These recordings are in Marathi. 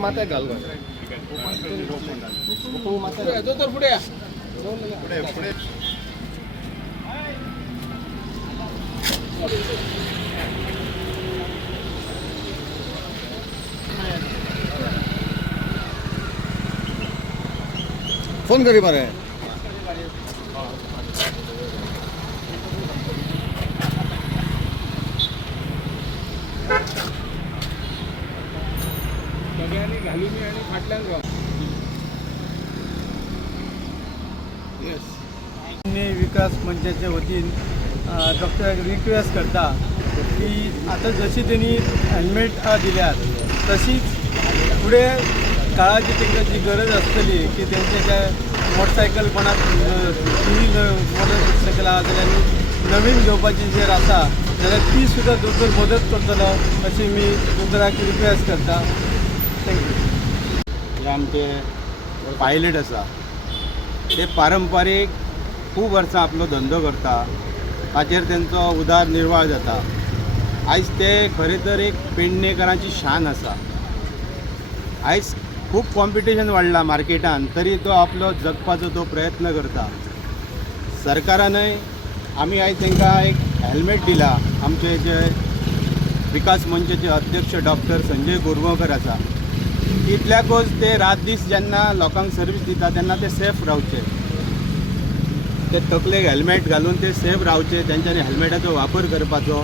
माता घाल पुढे फोन करी मारे घालून आणि फाटल्यान विकास मंचाच्या वतीन डॉक्टर रिक्वेस्ट करता की आता जशी त्यांनी हेल्मेट दिल्यात तशीच पुढे काळाची तांकां जी गरज आसतली की तेंचे काय मोटरसायकल कोणाक मोटरसायकल आहा जाल्यार नवीन घेवपाची जर आसा जाल्यार ती सुद्दां दोतोर मदत करतलो अशी मी दोतोराक रिक्वेस्ट करता. थँक्यू. हे आमचे पायलट आसा ते पारंपारीक खूब वर्सां आपलो धंदो करता, ताचेर तेंचो उदरनिर्वाह जाता. आयज ते खरें तर एक पेडणेकरांची शान आसा. आयज खूब कॉम्पिटिशन वाडला मार्केटान, तरी तो आपलो जगपाचो तो प्रयत्न करता. सरकारानय आमी आयज तांकां एक हेल्मेट दिला. आमचे जे विकास मंचाचे अध्यक्ष डॉक्टर संजय गोरगांवकर आसा, इतल्याकूच ते रात दीस जेन्ना लोकांक सर्वीस दिता तेन्ना ते सेफ रावचे, ते तकलेक हेल्मेट घालून ते सेफ रावचे, तेंच्यांनी हेल्मेटाचो वापर करपाचो.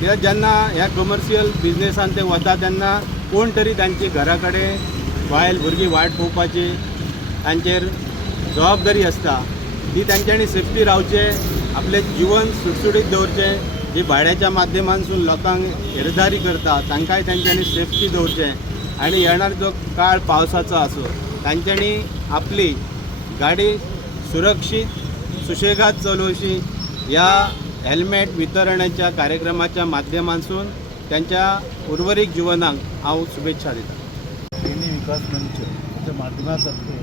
ते जेन्ना ह्या कमर्शियल बिजनेसान ते वता तेन्ना कोण तरी तांची घरा कडेन बायल भुरगीं वाट पळोवपाची, तांचेर जबाबदारी आसता ती तांच्यांनी सेफ्टी रावचे, आपले जीवन सुटसुटीत दवरचें. जी भाड्याच्या माध्यमांतसून लोकांक येरादारी करता तांकांय तांच्यांनी सेफ्टी दवरचें. आनी येणारो जो काळ पावसाचो आसो तांच्यांनी आपली गाडी सुरक्षीत सुशेगाद चलोवची ह्या हेल्मेट वितरणाच्या कार्यक्रमाच्या माध्यमांतसून त्यांच्या उर्वरित जिवनाक हांव शुभेच्छा दिता. पेडणे विकास मंचच्या माध्यमातर्फे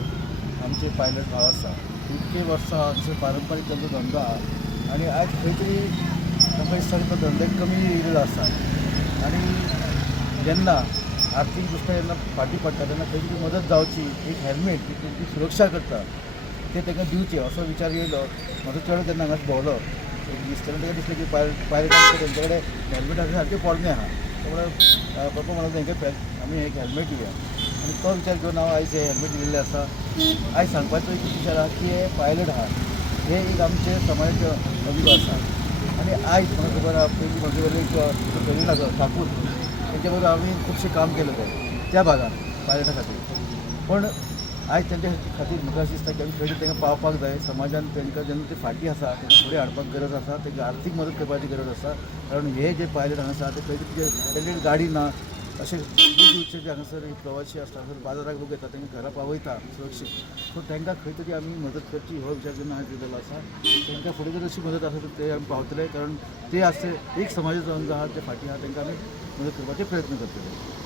आमचे पायलट भाव आसा इतके वर्सां आमचे पारंपारीक त्यांचो धंदो आहा आनी आयज खंय तरी तांकां दिसता की तो धंद्याक कमी येयलेलो आसा. आनी जेन्ना आर्थीक दृश्ट्या जेन्ना फाटी पडटा तेन्ना खंय तरी मदत जावची, एक हेल्मेट तेंची सुरक्षा करता ते तांकां दिवचें असो विचार येयलो. म्हजो चेडो तेन्ना हांगाच भोंवलो एक दीस तेन्ना ताका दिसलें की पायलटांचे तेंचे कडेन हेल्मेट आसा सारकें पोरणे आहा. त्यामुळे पप्पा म्हणून तांकां आमी एक हेल्मेट दिवया आनी तो विचार घेवन हांव आयज हे हेल्मेट दिल्लें आसा. आयज सांगपाचो एक विचार आहा की हे पायलट आहा हे एक आमचे समाजाचो अंग आसा. आनी आयज म्हाका खबर आहा पयलीं म्हजे बरोबर एक प्रवीण आसा ठाकूर, तेंचे बरोबर हांवें खुबशें काम केलें त्या भागात पायलटा खातीर. पण आयज तेंच्या खातीर म्हाका अशें दिसता की आमी खंय तांकां पावपाक जाय. समाजान तांकां जेन्ना ती फाटी आसा तांकां फुडें हाडपाक गरज आसा, तांकां आर्थीक मदत करपाची गरज आसा. कारण हे जे पायलट हांगा आसा ते खंय तरी तेंचे गाडी ना अशें दिवचे जे हांगासर प्रवासी आसता बाजाराक लोक येता तांकां घरा पावयता सुरक्षीत. सो तांकां खंय तरी आमी मदत करची हो विचार जेन्ना हांवें केलेलो आसा. तांकां फुडें जर अशी मदत आसा ते आमी पावतले, कारण ते आसते एक समाजाचो अंग आहा ते फाटी आहा तांकां आमी मदत करपाचे प्रयत्न करतले.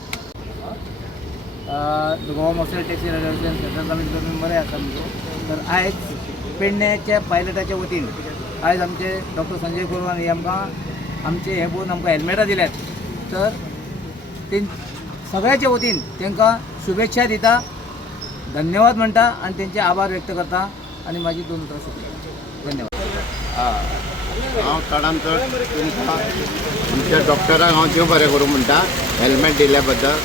गोवा मॉसल टॅक्सी रेग्युलेशन सेंट्रल कमिटीचो मेंबर आसा आमचो. तर आयज पेडण्याच्या पायलटाच्या वतीन आयज आमचे डॉक्टर संजय गोरगांवकर हे आमकां आमचे हे पळोवन आमकां हेल्मेटां दिल्यात. तर ते सगळ्याच्या वतीन तांकां शुभेच्छा दिता, धन्यवाद म्हणटा आनी तेंचे आभार व्यक्त करता आनी म्हाजी 2 उतरां सोंपता. धन्यवाद. हांव चडांत चड तुमकां आमच्या डॉक्टराक हांव देव बरें करूं म्हणटा हेल्मेट दिल्या बद्दल.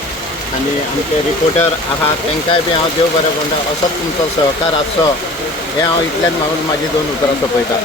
आनी आमचे रिपोर्टर आहा तांकांय बी हांव देव बरें म्हणटा. असोच तुमचो सहकार आसचो हें हांव इतल्यान मागून म्हाजी 2 उतरां सोंपयता.